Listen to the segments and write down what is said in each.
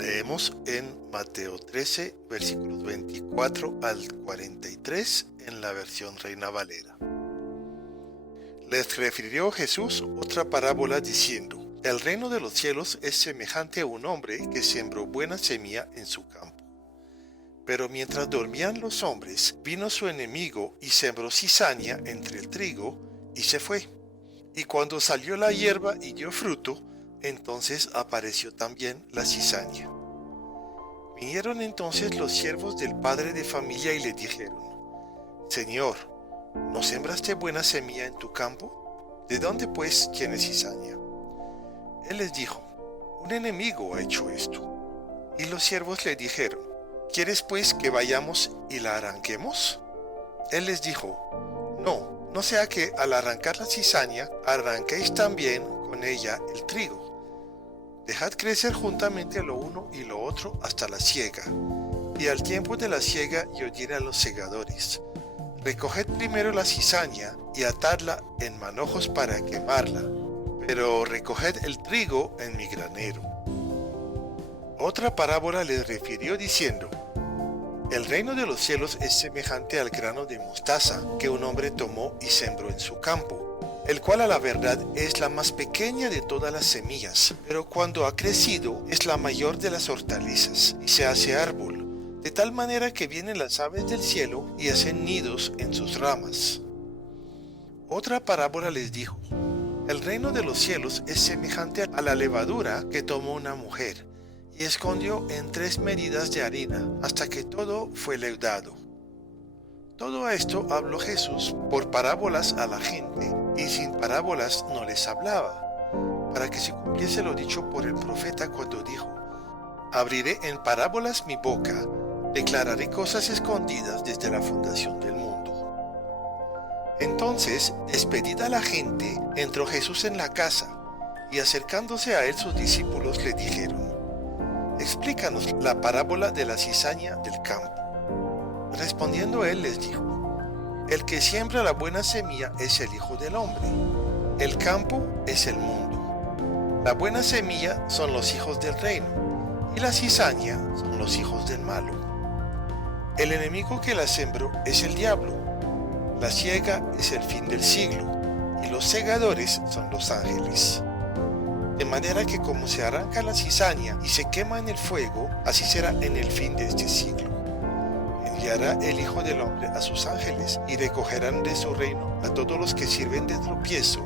Leemos en Mateo 13, versículos 24 al 43 en la versión Reina Valera. Les refirió Jesús otra parábola diciendo: El reino de los cielos es semejante a un hombre que sembró buena semilla en su campo. Pero mientras dormían los hombres, vino su enemigo y sembró cizaña entre el trigo y se fue. Y cuando salió la hierba y dio fruto, entonces apareció también la cizaña. Vinieron entonces los siervos del padre de familia y le dijeron: Señor, ¿no sembraste buena semilla en tu campo? ¿De dónde pues tienes cizaña? Él les dijo: Un enemigo ha hecho esto. Y los siervos le dijeron: ¿Quieres pues que vayamos y la arranquemos? Él les dijo: No sea que al arrancar la cizaña arranquéis también con ella el trigo. Dejad crecer juntamente lo uno y lo otro hasta la siega. Y al tiempo de la siega yo diré a los segadores: Recoged primero la cizaña y atadla en manojos para quemarla, pero recoged el trigo en mi granero. Otra parábola les refirió diciendo: El reino de los cielos es semejante al grano de mostaza que un hombre tomó y sembró en su campo, el cual a la verdad es la más pequeña de todas las semillas, pero cuando ha crecido es la mayor de las hortalizas y se hace árbol, de tal manera que vienen las aves del cielo y hacen nidos en sus ramas. Otra parábola les dijo: El reino de los cielos es semejante a la levadura que tomó una mujer y escondió en 3 medidas de harina hasta que todo fue leudado. Todo esto habló Jesús por parábolas a la gente, y sin parábolas no les hablaba, para que se cumpliese lo dicho por el profeta cuando dijo: Abriré en parábolas mi boca, declararé cosas escondidas desde la fundación del mundo. Entonces, despedida la gente, entró Jesús en la casa, y acercándose a él sus discípulos le dijeron: Explícanos la parábola de la cizaña del campo. Respondiendo él les dijo: El que siembra la buena semilla es el Hijo del Hombre. El campo es el mundo. La buena semilla son los hijos del reino, y la cizaña son los hijos del malo. El enemigo que la sembró es el diablo. La siega es el fin del siglo, y los segadores son los ángeles. De manera que como se arranca la cizaña y se quema en el fuego, así será en el fin de este siglo. Enviará el Hijo del Hombre a sus ángeles, y recogerán de su reino a todos los que sirven de tropiezo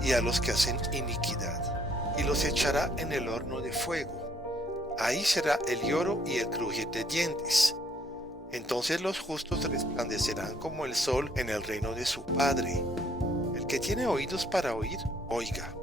y a los que hacen iniquidad, y los echará en el horno de fuego. Ahí será el lloro y el crujir de dientes. Entonces los justos resplandecerán como el sol en el reino de su Padre. El que tiene oídos para oír, oiga.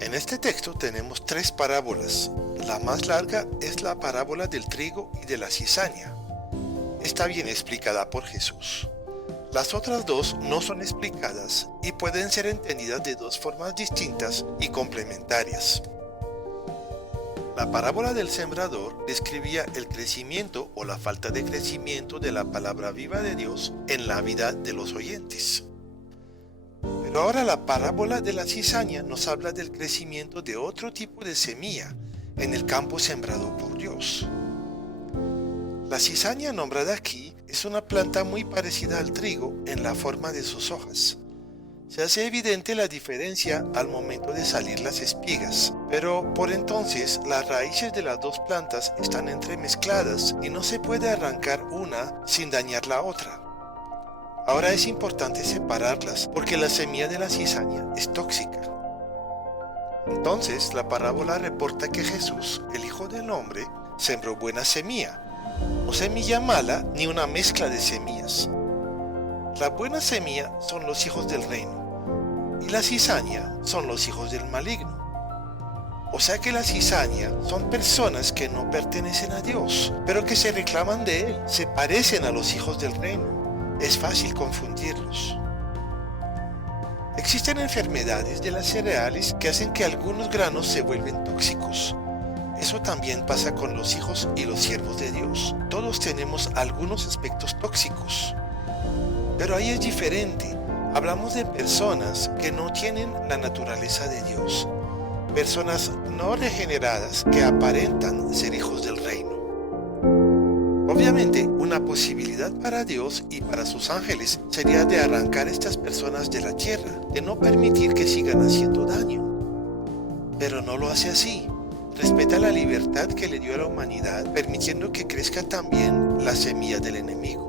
En este texto tenemos 3 parábolas. La más larga es la parábola del trigo y de la cizaña. Está bien explicada por Jesús. Las otras 2 no son explicadas y pueden ser entendidas de 2 formas distintas y complementarias. La parábola del sembrador describía el crecimiento o la falta de crecimiento de la palabra viva de Dios en la vida de los oyentes. Pero ahora la parábola de la cizaña nos habla del crecimiento de otro tipo de semilla en el campo sembrado por Dios. La cizaña nombrada aquí es una planta muy parecida al trigo en la forma de sus hojas. Se hace evidente la diferencia al momento de salir las espigas, pero por entonces las raíces de las 2 plantas están entremezcladas y no se puede arrancar una sin dañar la otra. Ahora es importante separarlas porque la semilla de la cizaña es tóxica. Entonces la parábola reporta que Jesús, el Hijo del Hombre, sembró buena semilla, no semilla mala ni una mezcla de semillas. La buena semilla son los hijos del reino y la cizaña son los hijos del maligno. O sea que la cizaña son personas que no pertenecen a Dios, pero que se reclaman de Él, se parecen a los hijos del reino. Es fácil confundirlos. Existen enfermedades de las cereales que hacen que algunos granos se vuelven tóxicos. Eso también pasa con los hijos y los siervos de Dios. Todos tenemos algunos aspectos tóxicos. Pero ahí es diferente. Hablamos de personas que no tienen la naturaleza de Dios. personas no regeneradas que aparentan ser hijos del reino. Obviamente, una posibilidad para Dios y para sus ángeles sería de arrancar a estas personas de la tierra, de no permitir que sigan haciendo daño. Pero no lo hace así. Respeta la libertad que le dio a la humanidad, permitiendo que crezca también la semilla del enemigo.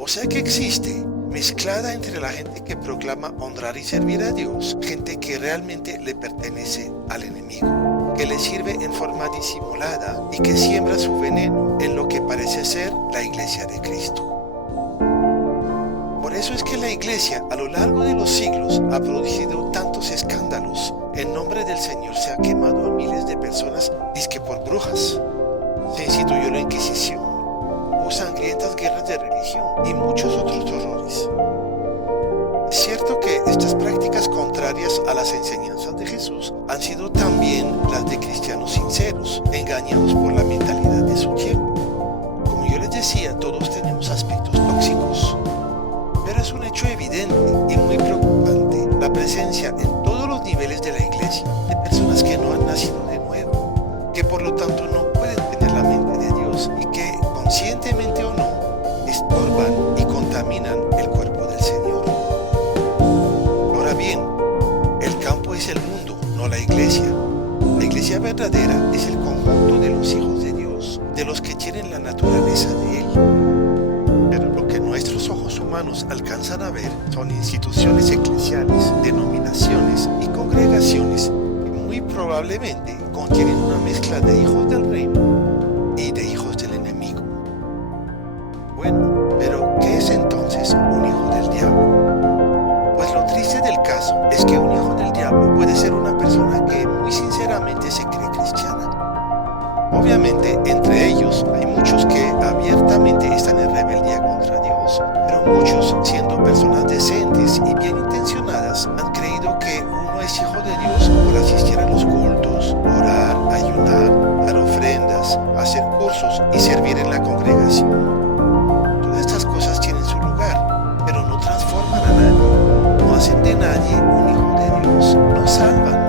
O sea que existe, mezclada entre la gente que proclama honrar y servir a Dios, gente que realmente le pertenece al enemigo, que le sirve en forma disimulada y que siembra su veneno en lo que parece ser la iglesia de Cristo. Por eso es que la iglesia a lo largo de los siglos ha producido tantos escándalos. En nombre del Señor se ha quemado a miles de personas, dizque por brujas. Se instituyó la Inquisición, hubo sangrientas guerras de religión y muchos otros horrores. Es cierto que estas prácticas contrarias a las enseñanzas de Jesús han sido también las de cristianos sinceros, engañados por la mentalidad de su tiempo. Como yo les decía, todos tenemos aspectos tóxicos. Pero es un hecho evidente y muy preocupante la presencia en todos los niveles de la iglesia de personas que no han nacido de nuevo, que por lo tanto no pueden tener la mente de Dios y que, conscientemente o no, estorban y contaminan el cuerpo del Señor. Ahora bien, el campo es el mundo, no la iglesia. La iglesia verdadera es el conjunto de los hijos de Dios, de los que tienen la naturaleza de Él. Nuestros ojos humanos alcanzan a ver son instituciones eclesiales, denominaciones y congregaciones que muy probablemente contienen una mezcla de hijos del reino y de hijos del enemigo. Bueno, pero ¿qué es entonces un hijo del diablo? Pues lo triste del caso es que un hijo del diablo puede ser una persona que muy sinceramente se cree cristiana. Obviamente, entre ellos hay muchos que abiertamente están en rebeldía contra Dios, pero muchos, siendo personas decentes y bien intencionadas, han creído que uno es hijo de Dios por asistir a los cultos, orar, ayunar, dar ofrendas, hacer cursos y servir en la congregación. Todas estas cosas tienen su lugar, pero no transforman a nadie, no hacen de nadie un hijo de Dios, no salvan.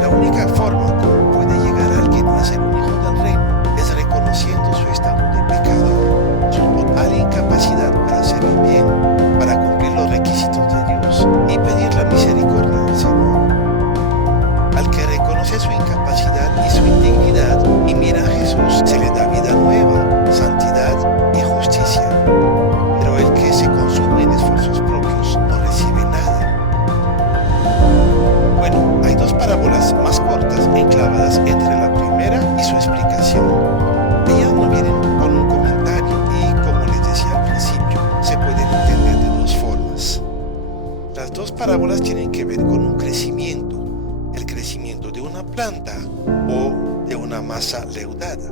La única forma como puede llegar alguien a ser un hijo del reino es reconociendo su estado de pecador, su total incapacidad para hacer el bien, para cumplir los requisitos de Dios y pedir la misericordia del Señor. Al que reconoce su incapacidad y su indignidad y mira a Jesús, se le da vida nueva, santidad y justicia. Pero el que se consume en esfuerzos propios no recibe nada. Bueno, hay dos parábolas más cortas enclavadas entre la primera y su explicación. Ellas no vienen con un comentario y, como les decía al principio, se pueden entender de dos formas. Las dos parábolas tienen que ver con un crecimiento, el crecimiento de una planta o de una masa leudada.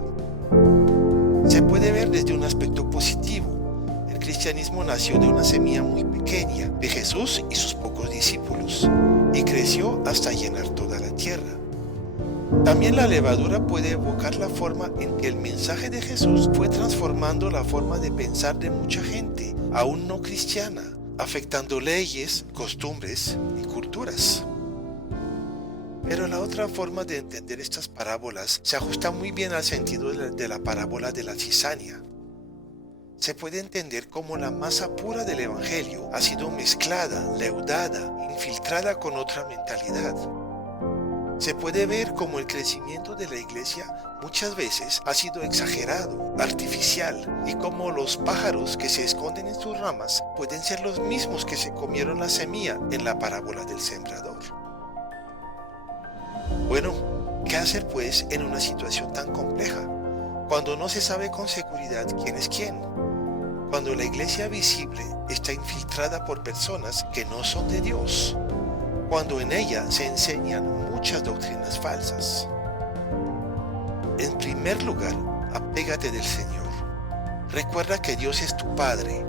Se puede ver desde un aspecto positivo. El cristianismo nació de una semilla muy pequeña, de Jesús y sus pocos discípulos, y creció hasta llenar toda la tierra. También la levadura puede evocar la forma en que el mensaje de Jesús fue transformando la forma de pensar de mucha gente, aún no cristiana, afectando leyes, costumbres y culturas. Pero la otra forma de entender estas parábolas se ajusta muy bien al sentido de la parábola de la cizaña. Se puede entender cómo la masa pura del Evangelio ha sido mezclada, leudada, infiltrada con otra mentalidad. Se puede ver cómo el crecimiento de la iglesia muchas veces ha sido exagerado, artificial, y cómo los pájaros que se esconden en sus ramas pueden ser los mismos que se comieron la semilla en la parábola del sembrador. Bueno, ¿qué hacer pues en una situación tan compleja? Cuando no se sabe con seguridad quién es quién. Cuando la iglesia visible está infiltrada por personas que no son de Dios. Cuando en ella se enseñan muchas doctrinas falsas. En primer lugar, apégate del Señor. Recuerda que Dios es tu Padre,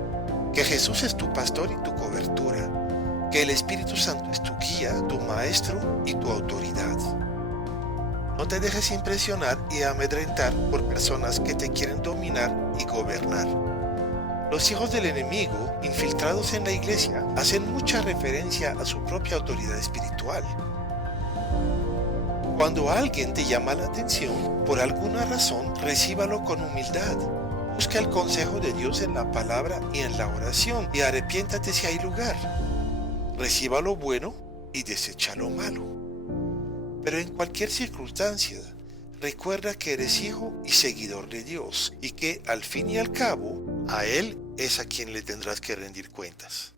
que Jesús es tu pastor y tu cobertura, que el Espíritu Santo es tu guía, tu maestro y tu autoridad. No te dejes impresionar y amedrentar por personas que te quieren dominar y gobernar. Los hijos del enemigo, infiltrados en la iglesia, hacen mucha referencia a su propia autoridad espiritual. Cuando alguien te llama la atención, por alguna razón, recíbalo con humildad. Busca el consejo de Dios en la palabra y en la oración y arrepiéntate si hay lugar. Reciba lo bueno y desecha lo malo. Pero en cualquier circunstancia, recuerda que eres hijo y seguidor de Dios y que al fin y al cabo, a Él es a quien le tendrás que rendir cuentas.